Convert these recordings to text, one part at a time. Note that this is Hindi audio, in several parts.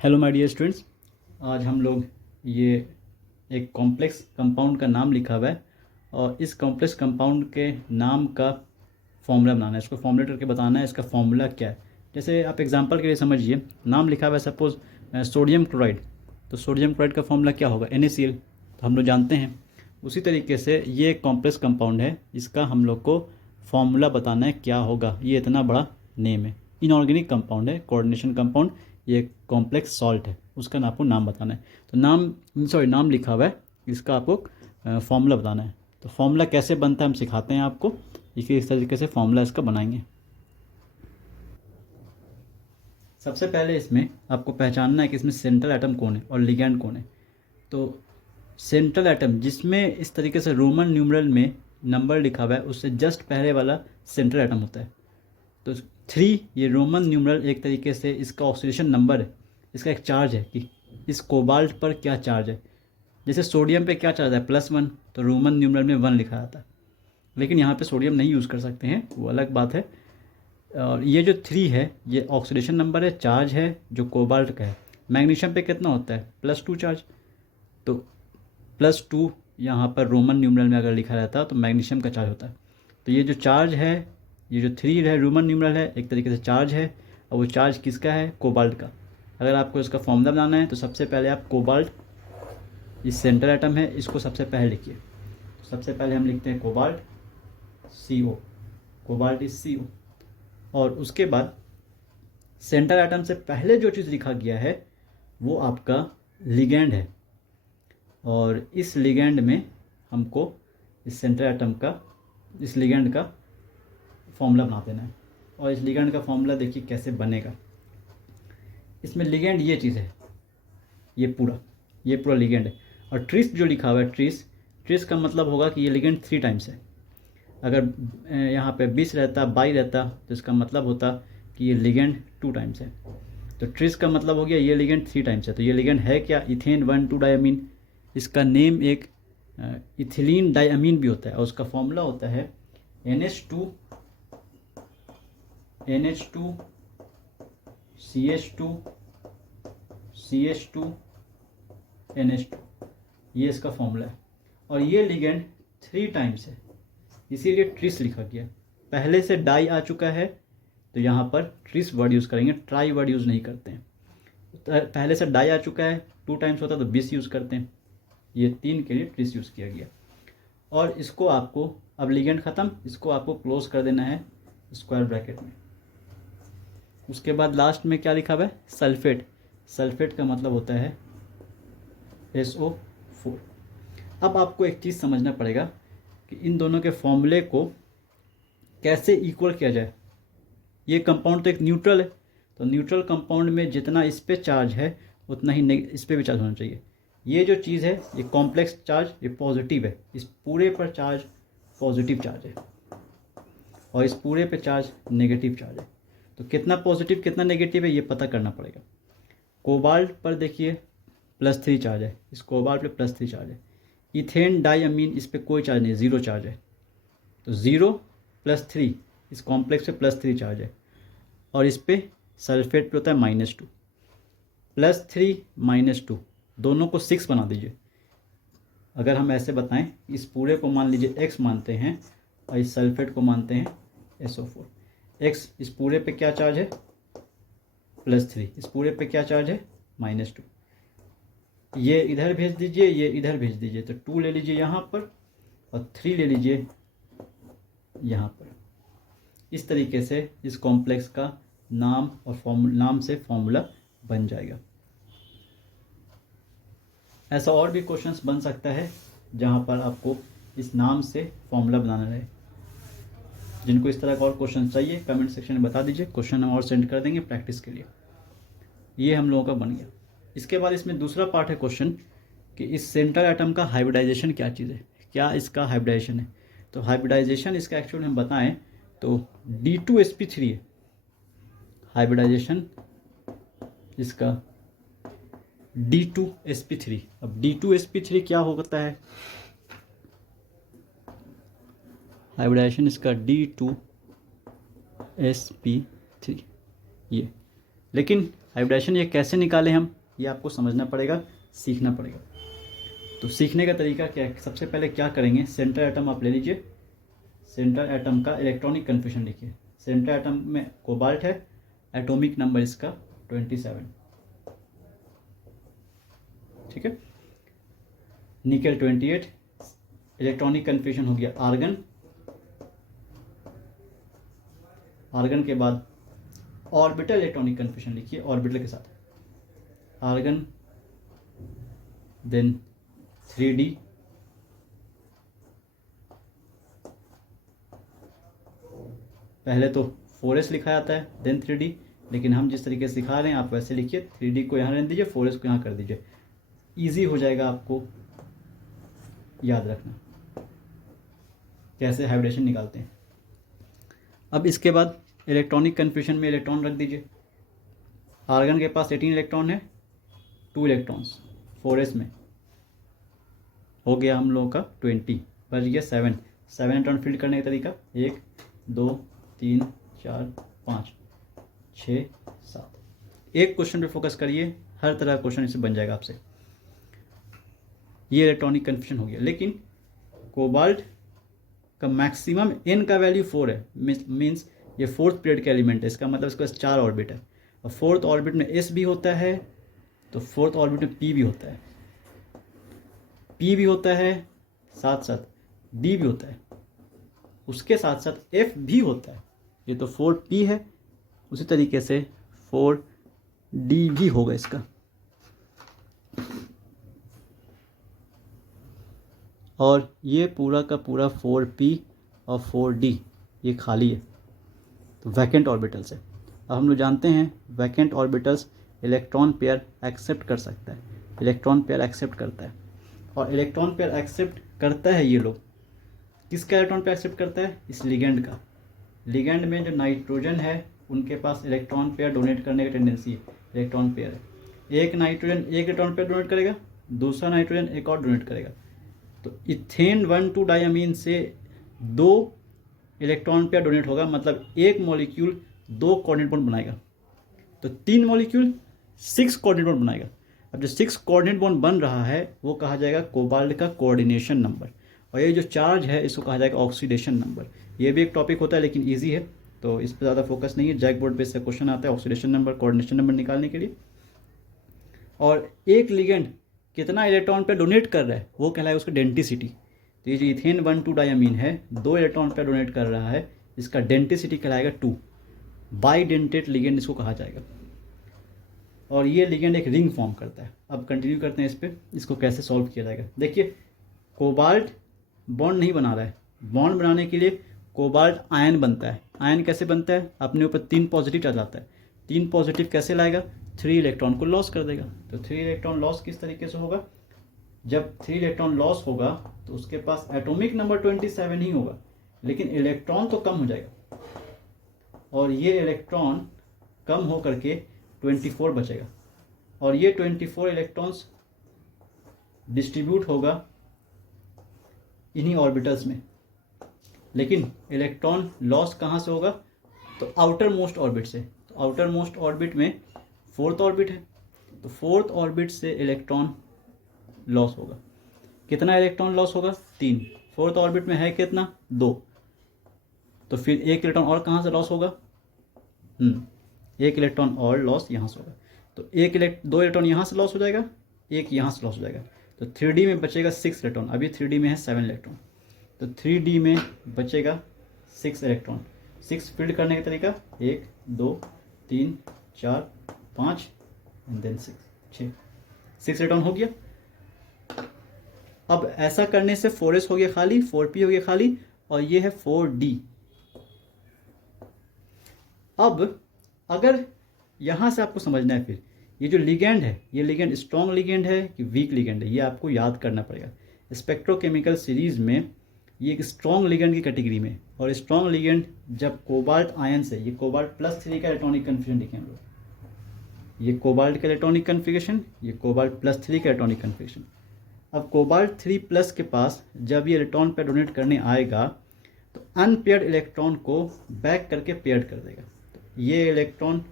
हेलो माय डियर स्टूडेंट्स, आज हम लोग ये एक कॉम्प्लेक्स कंपाउंड का नाम लिखा हुआ है और इस कॉम्प्लेक्स कंपाउंड के नाम का फॉर्मूला बनाना है। इसको फॉर्मुलेट करके बताना है इसका फॉर्मूला क्या है। जैसे आप एग्जांपल के लिए समझिए, नाम लिखा हुआ है सपोज सोडियम क्लोराइड, तो सोडियम क्लोराइड का फॉर्मूला क्या होगा? NaCl, तो हम लोग जानते हैं। उसी तरीके से ये एक कॉम्प्लेक्स कंपाउंड है, इसका हम लोग को फॉर्मूला बताना है क्या होगा। ये इतना बड़ा नेम है, इनऑर्गेनिक कंपाउंड है, कोऑर्डिनेशन कंपाउंड, ये कॉम्प्लेक्स सॉल्ट है, उसका आपको नाम बताना है। तो नाम लिखा हुआ है, इसका आपको फॉर्मूला बताना है। तो फॉर्मूला कैसे बनता है हम सिखाते हैं आपको, इस तरीके से फॉर्मूला इसका बनाएंगे। सबसे पहले इसमें आपको पहचानना है कि इसमें सेंट्रल एटम कौन है और लिगैंड कौन है। तो सेंट्रल एटम जिसमें इस तरीके से रोमन न्यूमरल में नंबर लिखा हुआ है, उससे जस्ट पहले वाला सेंट्रल एटम होता है। तो 3 ये रोमन न्यूमरल एक तरीके से इसका ऑक्सीडेशन नंबर है, इसका एक चार्ज है कि इस कोबाल्ट पर क्या चार्ज है। जैसे सोडियम पे क्या चार्ज है +1, तो रोमन न्यूमरल में 1 लिखा जाता है। लेकिन यहाँ पे सोडियम नहीं यूज़ कर सकते हैं, वो अलग बात है। और ये जो 3 है ये ऑक्सीडेशन नंबर है, चार्ज है जो कोबाल्ट का है। मैग्नीशियम पे कितना होता है? +2 चार्ज। तो +2 यहाँ पर रोमन न्यूमरल में अगर लिखा रहता तो मैग्नीशियम का चार्ज होता है। तो ये जो चार्ज है, ये जो 3 है रोमन न्यूमरल है, एक तरीके से चार्ज है। और वो चार्ज किसका है? कोबाल्ट का। अगर आपको इसका फॉर्मूला बनाना है तो सबसे पहले आप कोबाल्ट, ये सेंट्रल एटम है, इसको सबसे पहले लिखिए। सबसे पहले हम लिखते हैं cobalt, CO, cobalt is CO। और उसके बाद सेंट्रल एटम से पहले जो चीज़ लिखा गया है वो आपका लिगैंड है। और इस लिगैंड में हमको इस सेंट्रल एटम का, इस लिगैंड का फॉर्मूला बना देना है। और इस लिगैंड का फॉर्मूला देखिए कैसे बनेगा। इसमें लिगैंड ये चीज़ है, ये पूरा लिगैंड है। और ट्रिस जो लिखा हुआ है, ट्रिस का मतलब होगा कि ये लिगैंड 3 टाइम्स है। अगर यहाँ पे 20 रहता, 22 रहता, तो इसका मतलब होता कि ये लिगैंड 2 टाइम्स है। तो ट्रिस का मतलब हो गया ये लिगैंड 3 टाइम्स है। तो ये लिगैंड है क्या? Ethane 1,2 diamine. इसका नेम एक इथिलीन डायमीन भी होता है और उसका फॉर्मूला होता है NH2 CH2 CH2 NH2, ये इसका फॉर्मूला है। और ये लिगैंड 3 टाइम्स है, इसीलिए ट्रिस लिखा गया। पहले से डाई आ चुका है तो यहाँ पर ट्रिस वर्ड यूज़ करेंगे, ट्राई वर्ड यूज़ नहीं करते हैं। पहले से डाई आ चुका है, 2 टाइम्स होता तो 20 यूज़ करते हैं। ये 3 के लिए ट्रिस यूज़ किया गया। और इसको आपको, अब लिगेंड ख़त्म, इसको आपको क्लोज कर देना है स्क्वायर ब्रैकेट में। उसके बाद लास्ट में क्या लिखा हुआ है? सल्फेट। सल्फेट का मतलब होता है SO4। अब आपको एक चीज़ समझना पड़ेगा कि इन दोनों के फॉर्मूले को कैसे इक्वल किया जाए। ये कंपाउंड तो एक न्यूट्रल है, तो न्यूट्रल कंपाउंड में जितना इस पे चार्ज है उतना ही इस पे भी चार्ज होना चाहिए। ये जो चीज़ है, ये कॉम्प्लेक्स चार्ज, ये पॉजिटिव है, इस पूरे पर चार्ज पॉजिटिव चार्ज है और इस पूरे पे चार्ज नेगेटिव चार्ज है। तो कितना पॉजिटिव कितना नेगेटिव है ये पता करना पड़ेगा। कोबाल्ट पर देखिए +3 चार्ज है, इस कोबाल्ट पे +3 चार्ज है। इथेन डाइअमीन, इस पर कोई चार्ज नहीं, 0 चार्ज है। तो 0 + 3, इस कॉम्प्लेक्स पे +3 चार्ज है। और इस पे सल्फेट पे होता है -2। +3 -2 दोनों को 6 बना दीजिए। अगर हम ऐसे बताएं, इस पूरे को मान लीजिए x मानते हैं और इस सल्फेट को मानते हैं SO4। x इस पूरे पे क्या चार्ज है? +3, इस पूरे पे क्या चार्ज है? -2। ये इधर भेज दीजिए, ये इधर भेज दीजिए, तो 2 ले लीजिए यहाँ पर और 3 ले लीजिए यहाँ पर। इस तरीके से इस कॉम्प्लेक्स का नाम और नाम से फॉर्मूला बन जाएगा। ऐसा और भी क्वेश्चंस बन सकता है जहाँ पर आपको इस नाम से फॉर्मूला बनाना रहे। जिनको इस तरह का और क्वेश्चन चाहिए कमेंट सेक्शन में बता दीजिए, क्वेश्चन हम और सेंड कर देंगे प्रैक्टिस के लिए। ये हम लोगों का बन गया। इसके बाद इसमें दूसरा पार्ट है क्वेश्चन कि इस सेंट्रल एटम का हाइब्रिडाइजेशन क्या चीज़ है, क्या इसका हाइब्रिडाइजेशन है। तो हाइब्रिडाइजेशन इसका एक्चुअली हम बताएं तो D2sp3 है हाइब्रिडाइजेशन इसका, D2sp3। अब D2sp3 क्या होता है? हाइब्रिडाइजेशन इसका D2sp3 ये। लेकिन हाइब्रिडेशन ये कैसे निकालें हम, ये आपको समझना पड़ेगा, सीखना पड़ेगा। तो सीखने का तरीका क्या है, सबसे पहले क्या करेंगे, सेंट्रल एटम आप ले लीजिए, सेंट्रल एटम का इलेक्ट्रॉनिक कन्फिग्रेशन लिखिए। सेंट्रल एटम में कोबाल्ट है, एटॉमिक नंबर इसका 27, ठीक है। निकल 28, इलेक्ट्रॉनिक कन्फिग्रेशन हो गया आर्गन, आर्गन के बाद ऑर्बिटल इलेक्ट्रॉनिक कन्फिग्रेशन लिखिए ऑर्बिटल के साथ, आर्गन, देन 3D, पहले तो 4s लिखा जाता है देन 3D, लेकिन हम जिस तरीके से सिखा रहे हैं आप वैसे लिखिए, 3D को यहाँ रहने दीजिए, 4s को यहाँ कर दीजिए, ईजी हो जाएगा आपको याद रखना कैसे हाइब्रिडेशन निकालते हैं। अब इसके बाद इलेक्ट्रॉनिक कन्फ्यूजन में इलेक्ट्रॉन रख दीजिए, आर्गन के पास 18 इलेक्ट्रॉन है, 2 इलेक्ट्रॉन्स 4s में हो गया हम लोगों का 20, बच गया 7 इलेक्ट्रॉन फिल करने का तरीका 1 2 3 4 5 6 7। एक क्वेश्चन पे फोकस करिए, हर तरह का क्वेश्चन इससे बन जाएगा आपसे। ये इलेक्ट्रॉनिक कन्फ्यूजन हो गया, लेकिन कोबाल्ट का मैक्सिमम n का वैल्यू 4 है, मीन्स ये 4th पीरियड का एलिमेंट है, इसका मतलब इसके पास 4 ऑर्बिट है, और 4th ऑर्बिट में s भी होता है, तो 4th ऑर्बिट में p भी होता है, p भी होता है, साथ साथ d भी होता है, उसके साथ साथ f भी होता है। ये तो 4p है, उसी तरीके से 4d भी होगा इसका, और ये पूरा का पूरा 4p और 4d ये खाली है, तो वैकेंट ऑर्बिटल्स है। अब हम लोग जानते हैं vacant orbitals electron pair accept कर सकता है, इलेक्ट्रॉन पेयर एक्सेप्ट करता है, और इलेक्ट्रॉन पेयर एक्सेप्ट करता है ये लोग, किसका इलेक्ट्रॉन पेयर एक्सेप्ट करता है, इस लिगेंड का। लिगेंड में जो नाइट्रोजन है उनके पास इलेक्ट्रॉन पेयर डोनेट करने की टेंडेंसी है, इलेक्ट्रॉन पेयर है, एक नाइट्रोजन एक इलेक्ट्रॉन पेयर डोनेट करेगा, दूसरा नाइट्रोजन एक और डोनेट करेगा, तो इथेन 1,2 डायमीन से 2 इलेक्ट्रॉन पेयर डोनेट होगा, मतलब एक मॉलिक्यूल 2 कोऑर्डिनेट बॉन्ड बनाएगा, तो 3 मॉलिक्यूल 6 कोऑर्डिनेट बॉन्ड बनाएगा। अब जो 6 कोऑर्डिनेट बॉन्ड बन रहा है वो कहा जाएगा कोबाल्ट का कोऑर्डिनेशन नंबर, और ये जो चार्ज है इसको कहा जाएगा ऑक्सीडेशन नंबर। ये भी एक टॉपिक होता है लेकिन ईजी है, तो इस पर ज़्यादा फोकस नहीं है, जैक बोर्ड पे से क्वेश्चन आता है ऑक्सीडेशन नंबर कोऑर्डिनेशन नंबर निकालने के लिए। और एक लिगेंड कितना इलेक्ट्रॉन पे डोनेट कर रहा है वो कहलाएगा उसका डेंटिसिटी। तो ये जो इथेन 1,2 डायमीन है 2 इलेक्ट्रॉन पे डोनेट कर रहा है, इसका डेंटिसिटी कहलाएगा 2, बाइडेंटेट लिगेंड इसको कहा जाएगा, और ये लिगेंड एक रिंग फॉर्म करता है। अब कंटिन्यू करते हैं इस पर, इसको कैसे सॉल्व किया जाएगा। देखिए कोबाल्ट बॉन्ड नहीं बना रहा है, बॉन्ड बनाने के लिए कोबाल्ट आयन बनता है। आयन कैसे बनता है, अपने ऊपर 3 पॉजिटिव आ जाता है, 3 पॉजिटिव कैसे लाएगा, 3 इलेक्ट्रॉन को लॉस कर देगा। तो 3 इलेक्ट्रॉन लॉस किस तरीके से होगा, जब 3 इलेक्ट्रॉन लॉस होगा तो उसके पास एटॉमिक नंबर 27 ही होगा, लेकिन इलेक्ट्रॉन तो कम हो जाएगा, और ये इलेक्ट्रॉन कम हो करके 24 बचेगा, और ये 24 इलेक्ट्रॉन्स डिस्ट्रीब्यूट होगा इन्हीं ऑर्बिटल्स में। लेकिन इलेक्ट्रॉन लॉस कहाँ से होगा, तो आउटर मोस्ट ऑर्बिट से। तो आउटर मोस्ट ऑर्बिट में 4th ऑर्बिट है, तो 4th ऑर्बिट से इलेक्ट्रॉन लॉस होगा। कितना इलेक्ट्रॉन लॉस होगा, 3। 4th ऑर्बिट में है कितना, 2, तो फिर एक इलेक्ट्रॉन और कहाँ से लॉस होगा, एक इलेक्ट्रॉन और लॉस यहाँ से होगा, तो 2 इलेक्ट्रॉन यहाँ से लॉस हो जाएगा, एक यहाँ से लॉस हो जाएगा, तो 3D में बचेगा 6 इलेक्ट्रॉन। अभी 3D में है 7 इलेक्ट्रॉन, तो 3D में बचेगा 6 इलेक्ट्रॉन। 6 फील्ड करने का तरीका 1 2 3 4 5 एंड देन 6 इलेक्ट्रॉन हो गया। अब ऐसा करने से 4s हो गया खाली, 4p हो गया खाली, और ये है 4d। अब अगर यहाँ से आपको समझना है, फिर ये जो लिगेंड है, ये लिगेंड स्ट्रॉन्ग लिगेंड है कि वीक लिगेंड है, ये आपको याद करना पड़ेगा। स्पेक्ट्रोकेमिकल सीरीज में ये एक स्ट्रॉन्ग लिगेंड की कैटेगरी में, और स्ट्रॉन्ग लिगेंड जब कोबाल्ट आयन से, ये कोबाल्ट +3 का इलेक्ट्रॉनिक कन्फिग्रेशन लिखे हम लोग, ये कोबाल्ट का इलेक्ट्रॉनिक कन्फिग्रेशन, ये कोबाल्ट +3 का इलेक्ट्रॉनिक कन्फिग्रेशन। अब कोबाल्ट 3+ के पास जब ये इलेक्ट्रॉन पेयर डोनेट करने आएगा तो अनपेयर्ड इलेक्ट्रॉन को बैक करके पेयर्ड कर देगा। तो ये इलेक्ट्रॉन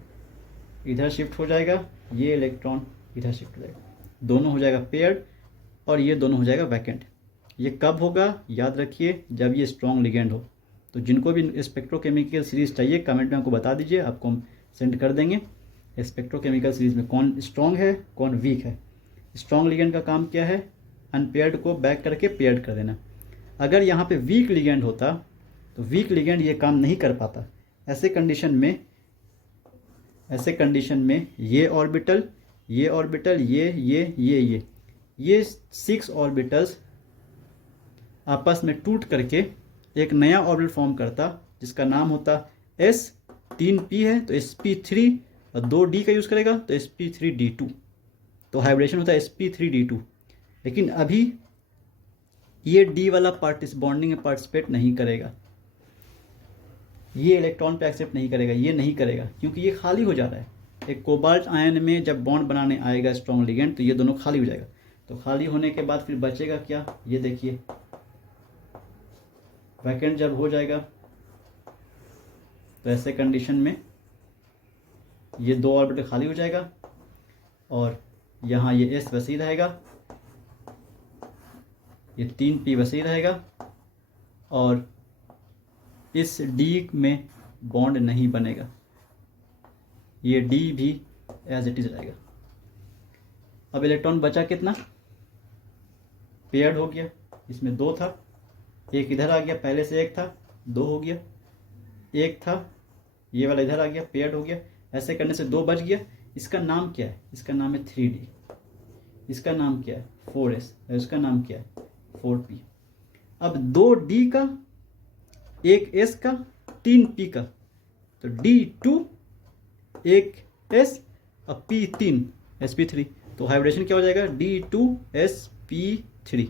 इधर शिफ्ट हो जाएगा, ये इलेक्ट्रॉन इधर शिफ्ट हो जाएगा, दोनों हो जाएगा पेयर्ड और ये दोनों हो जाएगा वैकेंट। ये कब होगा याद रखिए, जब ये स्ट्रॉन्ग लिगेंड हो। तो जिनको भी स्पेक्ट्रोकेमिकल सीरीज चाहिए कमेंट में हमको बता दीजिए, आपको हम सेंड कर देंगे। स्पेक्ट्रोकेमिकल सीरीज में कौन स्ट्रॉन्ग है कौन वीक है। स्ट्रॉन्ग लिगेंड का काम क्या है, अनपेयर्ड को बैक करके पेयर्ड कर देना। अगर यहाँ पे वीक लिगेंड होता तो वीक लिगेंड ये काम नहीं कर पाता। ऐसे कंडीशन में ये ऑर्बिटल ये 6 ऑर्बिटल्स आपस में टूट करके एक नया ऑर्बिटल फॉर्म करता जिसका नाम होता S। 3p है तो sp3 और 2d का यूज़ करेगा तो sp3d2, तो हाइब्रिडेशन होता है sp3d2। लेकिन अभी ये d वाला बॉन्डिंग में पार्टिसिपेट नहीं करेगा, ये इलेक्ट्रॉन पे एक्सेप्ट नहीं करेगा, ये नहीं करेगा क्योंकि ये खाली हो जा रहा है। एक कोबाल्ट आयन में जब बॉन्ड बनाने आएगा स्ट्रॉन्ग लिगेंड तो ये दोनों खाली हो जाएगा। तो खाली होने के बाद फिर बचेगा क्या, ये देखिए वैकेंट जब हो जाएगा तो ऐसे कंडीशन में ये 2 ऑर्बिटल खाली हो जाएगा और यहाँ ये S वैसे ही रहेगा, ये 3p वैसे ही रहेगा और इस D में बॉन्ड नहीं बनेगा, ये D भी एज इट इज रहेगा। अब इलेक्ट्रॉन बचा कितना, पेयर्ड हो गया, इसमें 2 था, एक इधर आ गया, पहले से 1 था 2 हो गया, 1 था ये वाला इधर आ गया पेयर्ड हो गया। ऐसे करने से 2 बच गया। इसका नाम क्या है, इसका नाम है 3D, इसका नाम क्या है 4S और इसका नाम क्या है 4p। अब 2D का 1S का 3p का, तो D2 1S और p3 sp3, तो हाइब्रिडेशन क्या हो जाएगा D2sp3।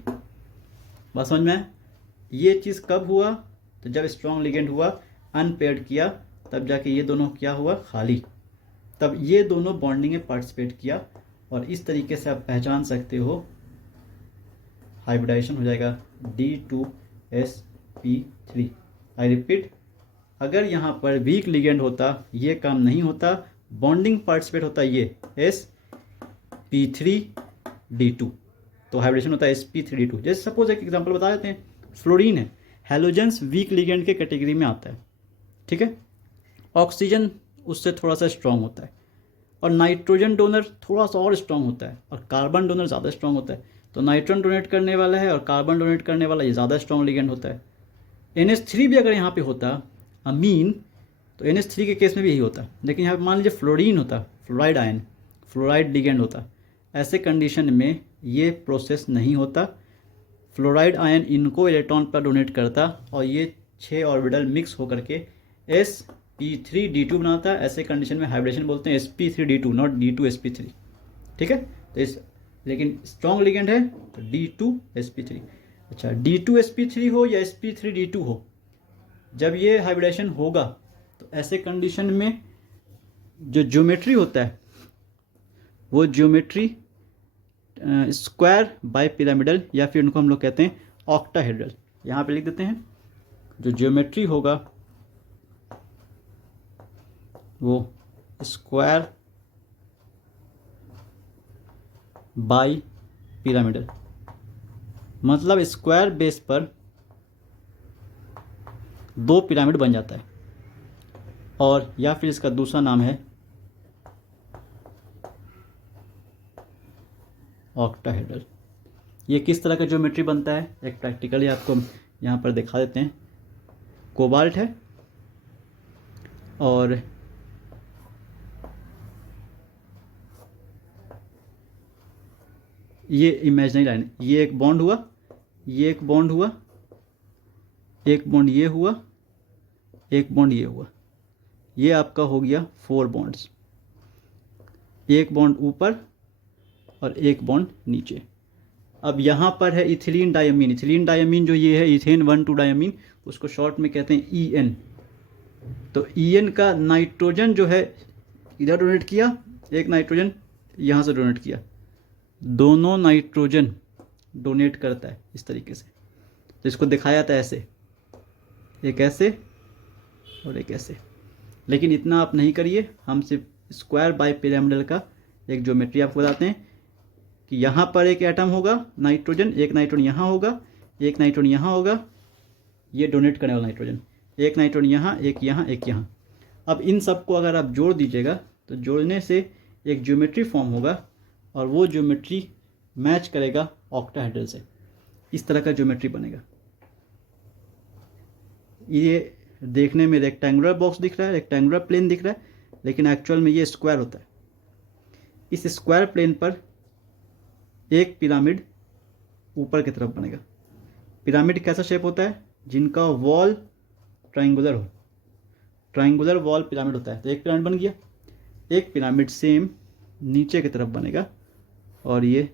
बात समझ में आया? ये चीज़ कब हुआ, तो जब स्ट्रॉन्ग लिगेंड हुआ, अनपेयर्ड किया, तब जाके ये दोनों क्या हुआ खाली, तब ये दोनों बॉन्डिंग में पार्टिसिपेट किया। और इस तरीके से आप पहचान सकते हो हाइब्रिडाइजेशन हो जाएगा D2sp3। आई रिपीट, अगर यहाँ पर वीक लिगेंड होता ये काम नहीं होता, बॉन्डिंग पार्टिसिपेट होता ये sp3d2, तो हाइब्रिडेशन होता है sp3d2। जैसे सपोज एक एग्जांपल बता देते हैं, फ्लोरीन है, हैलोजेंस वीक लिगेंड के कैटेगरी में आता है, ठीक है। ऑक्सीजन उससे थोड़ा सा स्ट्रांग होता है और नाइट्रोजन डोनर थोड़ा सा और स्ट्रांग होता है और कार्बन डोनर ज़्यादा स्ट्रांग होता है। तो नाइट्रोजन डोनेट करने वाला है और कार्बन डोनेट करने वाला ये ज़्यादा स्ट्रांग लिगेंड होता है। NH3 भी अगर यहाँ पे होता अमीन, तो NH3 के केस में भी यही होता, लेकिन यहाँ पे मान लीजिए फ्लोरीन होता, फ्लोराइड आयन, फ्लोराइड लिगेंड होता, ऐसे कंडीशन में ये प्रोसेस नहीं होता। फ्लोराइड आयन इनको इलेक्ट्रॉन पर डोनेट करता और ये 6 ऑर्बिटल मिक्स होकर के sp3d2 बनाता है। ऐसे कंडीशन में हाइब्रिडेशन बोलते हैं sp3d2, नॉट D2sp3, ठीक है। तो इस लेकिन स्ट्रॉन्ग लिगेंड है तो D2sp3। अच्छा, D2sp3 हो या sp3d2 हो, जब ये हाइब्रिडेशन होगा तो ऐसे कंडीशन में जो ज्योमेट्री होता है वो ज्योमेट्री स्क्वायर बाई पिरामिडल या फिर उनको हम लोग कहते हैं ऑक्टाहेड्रल। यहाँ पे लिख देते हैं, जो ज्योमेट्री होगा वो स्क्वायर बाई पिरामिडल, मतलब स्क्वायर बेस पर 2 पिरामिड बन जाता है, और या फिर इसका दूसरा नाम है ऑक्टाहेड्रल। ये किस तरह का ज्योमेट्री बनता है एक प्रैक्टिकली आपको यहाँ पर दिखा देते हैं। कोबाल्ट है और ये इमेजिनरी लाइन, ये एक बॉन्ड हुआ, ये एक बॉन्ड हुआ, एक बॉन्ड ये हुआ, एक बॉन्ड ये हुआ, ये आपका हो गया 4 बॉन्ड्स, एक बॉन्ड ऊपर और एक बॉन्ड नीचे। अब यहाँ पर है इथिलीन डायमीन, इथिलीन डायमीन जो ये है इथेन 1,2 डायमीन, उसको शॉर्ट में कहते हैं EN। तो EN का नाइट्रोजन जो है इधर डोनेट किया, एक नाइट्रोजन यहाँ से डोनेट किया, दोनों नाइट्रोजन डोनेट करता है इस तरीके से। तो इसको दिखाया था ऐसे, एक ऐसे और एक ऐसे, लेकिन इतना आप नहीं करिए, हम सिर्फ स्क्वायर बाई पिरामिडल का एक ज्योमेट्री आपको बताते हैं कि यहाँ पर एक एटम होगा नाइट्रोजन, एक नाइट्रोजन यहाँ होगा, एक नाइट्रोजन यहाँ होगा, ये डोनेट करने वाला नाइट्रोजन, एक नाइट्रोजन यहाँ, एक यहाँ, एक यहाँ। अब इन सबको अगर आप जोड़ दीजिएगा तो जोड़ने से एक ज्योमेट्री फॉर्म होगा और वो ज्योमेट्री मैच करेगा ऑक्टाहेड्रल से। इस तरह का ज्योमेट्री बनेगा। ये देखने में रेक्टेंगुलर बॉक्स दिख रहा है, रेक्टेंगुलर प्लेन दिख रहा है, लेकिन एक्चुअल में ये स्क्वायर होता है। इस स्क्वायर प्लेन पर एक पिरामिड ऊपर की तरफ बनेगा। पिरामिड कैसा शेप होता है? जिनका वॉल ट्रायंगुलर हो, ट्रायंगुलर वॉल पिरामिड होता है। तो एक पिरामिड बन गया। एक पिरामिड सेम नीचे की तरफ बनेगा और ये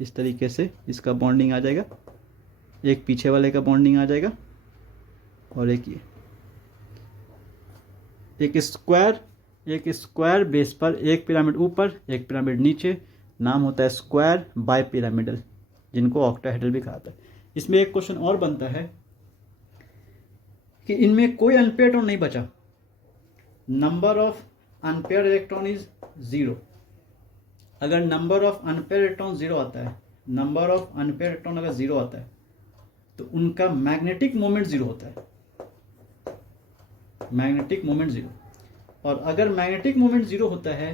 इस तरीके से इसका बॉन्डिंग आ जाएगा, एक पीछे वाले का बॉन्डिंग आ जाएगा और एक ये एक स्क्वायर बेस पर एक पिरामिड ऊपर, एक पिरामिड नीचे, नाम होता है स्क्वायर बाय पिरामिडल, जिनको ऑक्टाहेड्रल भी कहा जाता है। इसमें एक क्वेश्चन और बनता है कि इनमें कोई अनपेयर्ड इलेक्ट्रॉन नहीं बचा। Number of unpaired electron is 0। अगर नंबर ऑफ अनपेयर्ड इलेक्ट्रॉन 0 आता है, नंबर ऑफ अनपेयर्ड इलेक्ट्रॉन अगर 0 आता है तो उनका मैग्नेटिक मोमेंट 0 होता है, मैग्नेटिक मोमेंट 0। और अगर मैग्नेटिक मोमेंट 0 होता है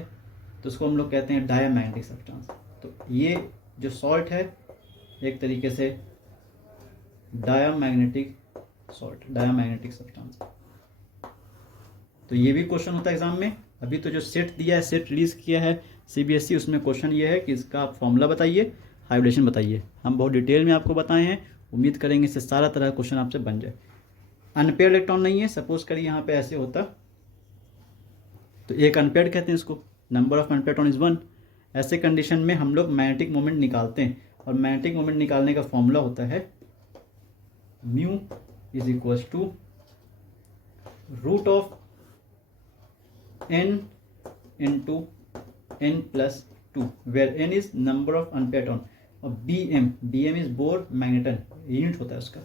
तो उसको हम लोग कहते हैं डायमैग्नेटिक सब्सटेंस। तो ये जो सॉल्ट है एक तरीके से डायमैग्नेटिक सॉल्ट, डायमैग्नेटिक सब्सटेंस। तो ये भी क्वेश्चन होता है एग्जाम में। अभी तो जो सेट दिया है, सेट रिलीज किया है सीबीएसई, उसमें क्वेश्चन ये है कि इसका आप फॉर्मूला बताइए, हाइब्रिडेशन बताइए। हम बहुत डिटेल में आपको बताए हैं, उम्मीद करेंगे इससे सारा तरह का क्वेश्चन आपसे बन जाए। अनपेयर्ड इलेक्ट्रॉन नहीं है, सपोज करिए यहाँ पे ऐसे होता तो एक अनपेयर्ड कहते हैं इसको, number of unpaired electron is 1। ऐसे कंडीशन में हम लोग मैग्नेटिक मोमेंट निकालते हैं और मैग्नेटिक मोमेंट निकालने का फॉर्मूला होता है mu is equal to root of n into n plus 2, where n is number of unpaired ion और bm is bore magneton, unit होता है उसका।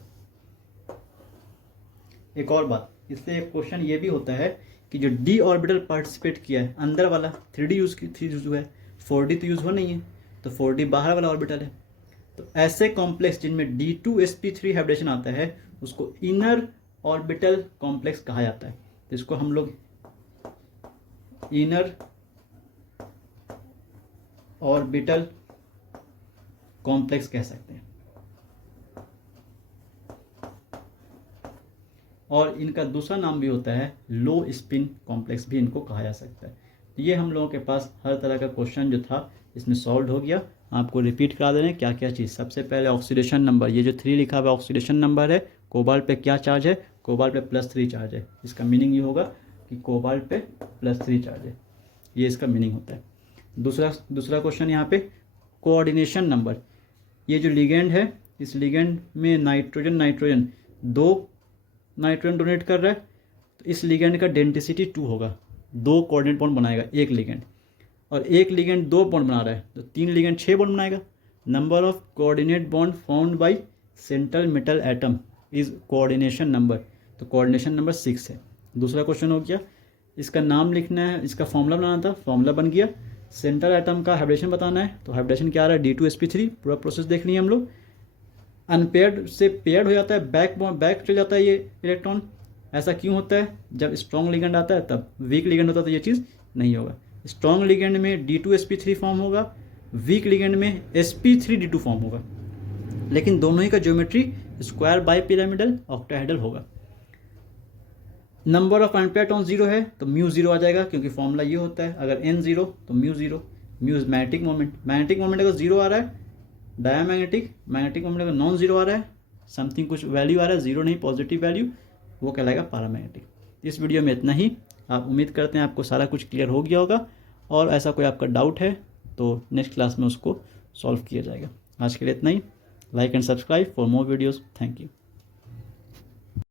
एक और बात, इसलिए एक क्वेश्चन ये भी होता है कि जो d ऑर्बिटल पार्टिसिपेट किया है अंदर वाला 3d यूज हुआ है, 4d तो यूज हुआ नहीं है, तो 4d बाहर वाला ऑर्बिटल है। तो ऐसे कॉम्प्लेक्स जिनमें d2sp3 हाइब्रिडेशन आता है उसको इनर ऑर्बिटल कॉम्प्लेक्स कहा जाता है। तो इसको हम लोग इनर ऑर्बिटल कॉम्प्लेक्स कह सकते हैं। और इनका दूसरा नाम भी होता है लो स्पिन कॉम्प्लेक्स, भी इनको कहा जा सकता है। ये हम लोगों के पास हर तरह का क्वेश्चन जो था इसमें सॉल्व हो गया। आपको रिपीट करा दे रहे हैं क्या क्या चीज़। सबसे पहले ऑक्सीडेशन नंबर, ये जो 3 लिखा हुआ है ऑक्सीडेशन नंबर है। कोबाल्ट पे क्या चार्ज है? कोबाल्ट पे +3 चार्ज है। इसका मीनिंग ये होगा कि कोबाल्ट पे +3 चार्ज है, ये इसका मीनिंग होता है। दूसरा क्वेश्चन यहाँ पे कोऑर्डिनेशन नंबर। ये जो लिगेंड है, इस लिगेंड में नाइट्रोजन 2 नाइट्रोजन डोनेट कर रहा है, तो इस लिगेंड का डेंसिटी 2 होगा। 2 कोऑर्डिनेट बॉन्ड बनाएगा एक लिगेंड, और एक लिगेंड 2 बॉन्ड बना रहा है तो 3 लिगेंड 6 बॉन्ड बनाएगा। Number of coordinate bond found by central metal atom is coordination number, तो कोऑर्डिनेशन नंबर 6 है। दूसरा क्वेश्चन हो गया, इसका नाम लिखना है, इसका फॉर्मूला बनाना था, फॉर्मूला बन गया। सेंट्रल एटम का हाइब्रिडेशन बताना है, तो हाइब्रिडेशन क्या आ रहा है? d2sp3, पूरा प्रोसेस देख लिया हम लोग। अनपेयर्ड से पेयर्ड हो जाता है, बैक चल जाता है ये इलेक्ट्रॉन। ऐसा क्यों होता है? जब स्ट्रॉन्ग लिगेंड आता है तब, वीक लिगेंड होता है तो ये चीज़ नहीं होगा। स्ट्रॉन्ग लिगेंड में d2sp3 फॉर्म होगा, वीक लिगेंड में sp3d2 फॉर्म होगा, लेकिन दोनों ही का geometry square by pyramidal octahedral होगा। नंबर ऑफ अनपेयर्ड इलेक्ट्रॉन 0 है तो म्यू 0 आ जाएगा, क्योंकि फॉर्मूला ये होता है अगर n 0 तो mu 0। Mu magnetic moment, magnetic moment अगर 0 आ रहा है डायमैग्नेटिक, मैग्नेटिक मोमेंट अगर नॉन 0 आ रहा है, समथिंग कुछ वैल्यू आ रहा है 0 नहीं पॉजिटिव वैल्यू, वो कहलाएगा पैरामैग्नेटिक। इस वीडियो में इतना ही। आप उम्मीद करते हैं आपको सारा कुछ क्लियर हो गया होगा, और ऐसा कोई आपका डाउट है तो नेक्स्ट क्लास में उसको सॉल्व किया जाएगा। आज के लिए इतना ही। Like and subscribe for more videos. Thank you.